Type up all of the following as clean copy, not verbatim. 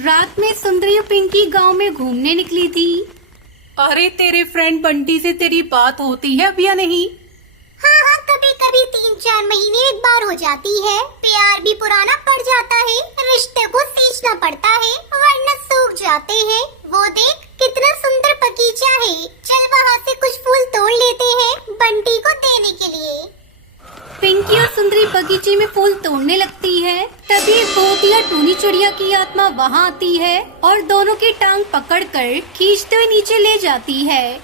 रात में सुंदरी और पिंकी गांव में घूमने निकली थी। अरे तेरे फ्रेंड बंटी से तेरी बात होती है अब या नहीं? हाँ, कभी कभी 3-4 महीने एक बार हो जाती है। प्यार भी पुराना पड़ जाता है, रिश्ते को सींचना पड़ता है वरना सूख जाते हैं। वो देख कितना सुंदर बगीचा है, चल वहाँ से कुछ फूल तोड़ लेते हैं बंटी को देने के लिए। पिंकी और सुंदरी बगीचे में फूल तोड़ने लगती है। तभी भूतिया टूनी चिड़िया की आत्मा वहाँ आती है और दोनों की टांग पकड़कर खींचते हुए नीचे ले जाती है।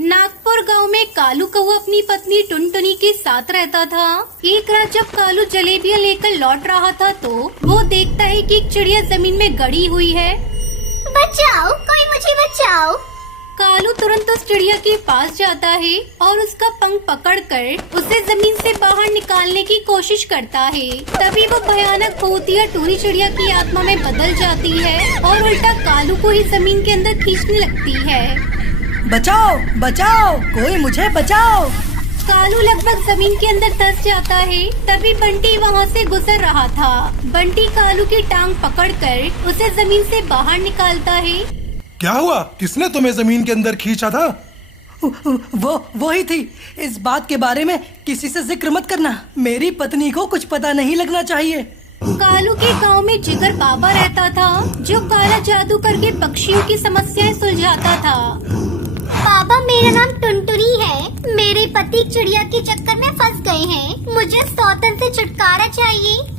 नागपुर गांव में कालू कौवा अपनी पत्नी टुनटुनी के साथ रहता था। एक रात जब कालू जलेबियां लेकर लौट रहा था तो वो देखता है कि एक चिड़िया जमीन में गड़ी हुई है। बचाओ, कोई मुझे बचाओ। कालू तुरंत उस चिड़िया के पास जाता है और उसका पंख पकड़कर उसे जमीन से बाहर निकालने की कोशिश करता है। तभी वो भयानक भूतिया टूनी चिड़िया की आत्मा में बदल जाती है और उल्टा कालू को ही जमीन के अंदर खींचने लगती है। बचाओ बचाओ, कोई मुझे बचाओ। कालू लगभग जमीन के अंदर धंस जाता है। तभी बंटी वहाँ से गुजर रहा था। बंटी कालू की टांग पकड़कर उसे जमीन से बाहर निकालता है। क्या हुआ? किसने तुम्हें जमीन के अंदर खींचा था? वो ही थी। इस बात के बारे में किसी से जिक्र मत करना, मेरी पत्नी को कुछ पता नहीं लगना चाहिए। कालू के गांव में जिगर बाबा रहता था जो काला जादू करके पक्षियों की समस्याएं सुलझाता था। बाबा, मेरा नाम टुनटुनी है। मेरे पति चिड़िया के चक्कर में फंस गए हैं। मुझे सौतन से छुटकारा चाहिए।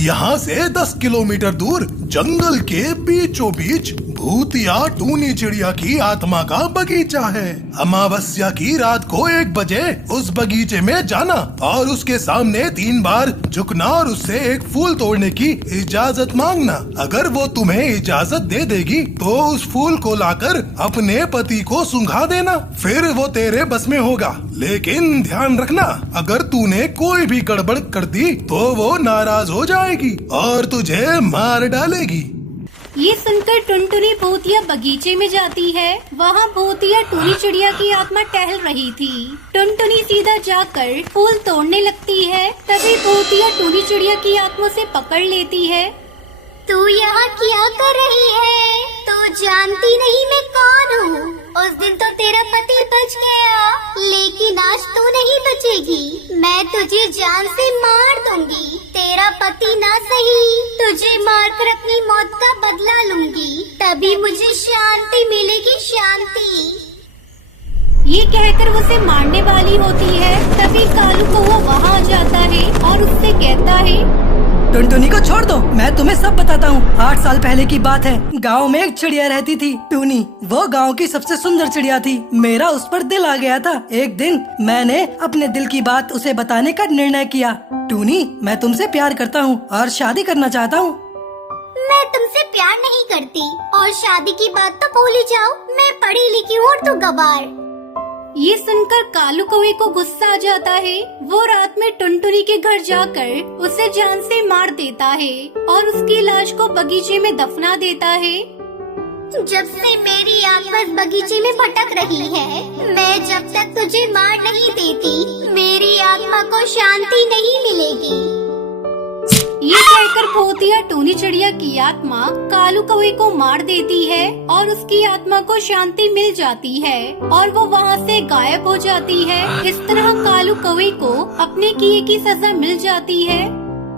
यहाँ से 10 किलोमीटर दूर जंगल के बीचों बीच भूतिया टूनी चिड़िया की आत्मा का बगीचा है। अमावस्या की रात को 1 बजे उस बगीचे में जाना और उसके सामने 3 बार झुकना और उससे एक फूल तोड़ने की इजाजत मांगना। अगर वो तुम्हें इजाजत दे देगी तो उस फूल को लाकर अपने पति को सुंघा देना, फिर वो तेरे बस में होगा। लेकिन ध्यान रखना, अगर तूने कोई भी गड़बड़ कर दी तो वो नाराज हो जाएगी और तुझे मार डालेगी। ये सुनकर टुनटुनी भूतिया बगीचे में जाती है। वहाँ भूतिया टूनी चिड़िया की आत्मा टहल रही थी। टुनटुनी सीधा जाकर फूल तोड़ने लगती है। तभी भूतिया टूनी चिड़िया की आत्मा से पकड़ लेती है। तू यहाँ क्या कर रही है? तू जानती नहीं मैं कौन हूँ। उस दिन तो तेरा पति बच गया, लेकिन आज तू नहीं बचेगी। मैं तुझे जान से मार दूंगी। तेरा पति ना सही, तुझे मारकर अपनी मौत का बदला लूंगी, तभी मुझे शांति मिलेगी, शांति। ये कहकर उसे मारने वाली होती है। तभी कालू कौवा वहाँ आ जाता है और उससे कहता है, टुनटुनी को छोड़ दो, मैं तुम्हें सब बताता हूँ। 8 साल पहले की बात है। गांव में एक चिड़िया रहती थी, टूनी। वो गांव की सबसे सुंदर चिड़िया थी। मेरा उस पर दिल आ गया था। एक दिन मैंने अपने दिल की बात उसे बताने का निर्णय किया। टूनी, मैं तुमसे प्यार करता हूँ और शादी करना चाहता हूँ। मैं तुमसे प्यार नहीं करती और शादी की बात तो भूल ही जाओ। मैं पढ़ी लिखी हूँ और तू गवार। ये सुनकर कालू कौवे को गुस्सा आ जाता है। वो रात में टुनटुनी के घर जाकर उसे जान से मार देता है और उसकी लाश को बगीचे में दफना देता है। जब से मेरी आत्मा इस बगीचे में भटक रही है, मैं जब तक तुझे मार नहीं देती मेरी आत्मा को शांति नहीं मिलेगी। ये कहकर भूतिया टूनी चिड़िया की आत्मा कालू कौवे को मार देती है और उसकी आत्मा को शांति मिल जाती है और वो वहाँ से गायब हो जाती है। इस तरह कालू कौवे को अपने किए की सजा मिल जाती है।